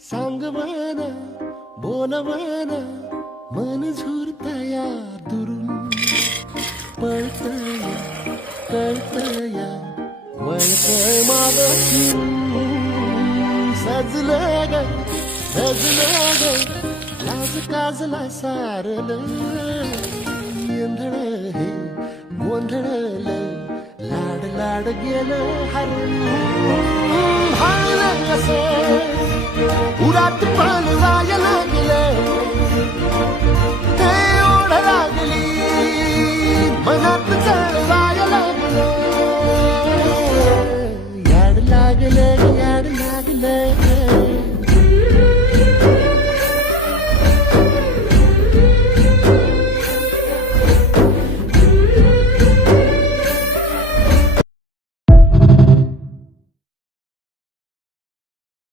सांग म्हणा बोल म्हणा मन झुरतया दुरून पळतया कळतया वळतय माग सजलं ग लाज काजला सारलं येंधळ हे गोंधळलं लाड लाड गेलं हरून भाळलं कस